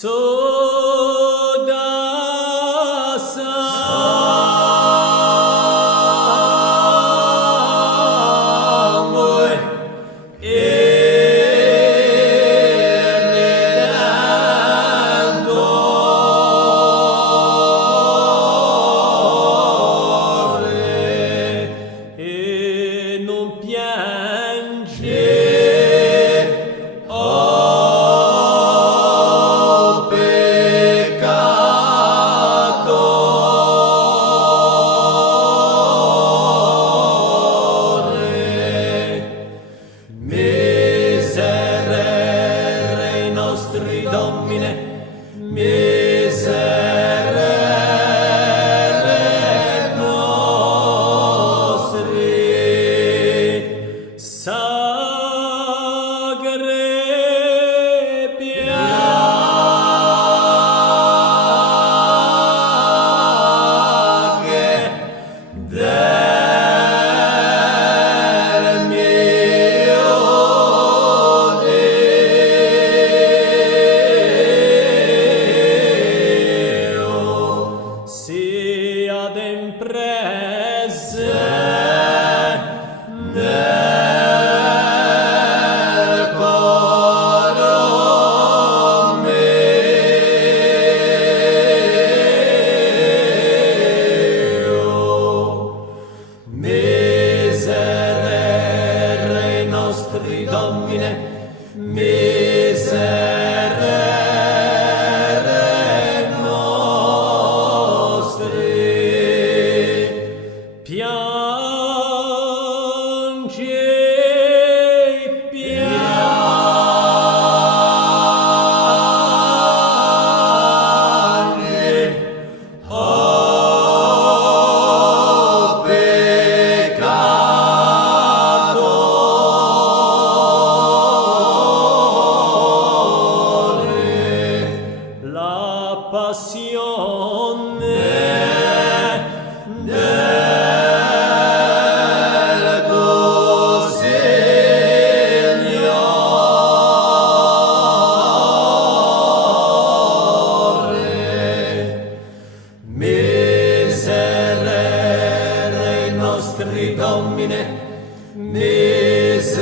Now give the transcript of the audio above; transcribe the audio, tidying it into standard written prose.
Soda sangue Redentore e non piange. Miserere nostri Domine, miserere nostri, sagre piaghe del mio sia d'imprese nel coro mio. Miserere nostri Domine, miserere nostri, piange, piange, oh peccatore, la passione del tuo Signore. Miserere nostri Domine, miserere